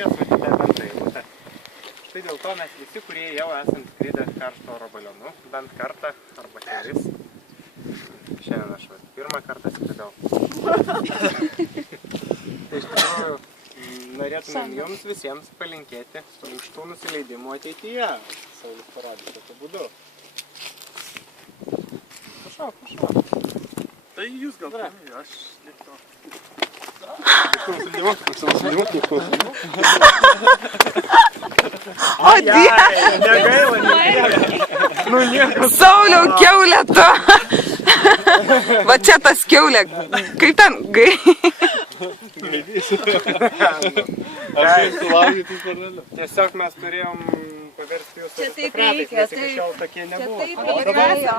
reikės važiuoti bendrai eilutę. Štai dėl to mes visi, kurie jau esam skridę karšto oro balionu, bent kartą arba kelis. Šiandien aš pirmą kartą skridau. Tai iš tikrųjų norėtumėm jums visiems palinkėti minkštų nusileidimų ateityje. Saulius parodys tokiu būdu. Prašau. Tai jūs gal pirmie, aš likto. O Dieve! Negaila, negaila. Nu nieko. Sauliau, kiaulė tu! Va čia tas kiaulė. Kaip ten? Tiesiog mes turėjom paversti jūsų Čia taip supratę, reikia, nes iki šiol tokie nebuvo. Čia taip reikia.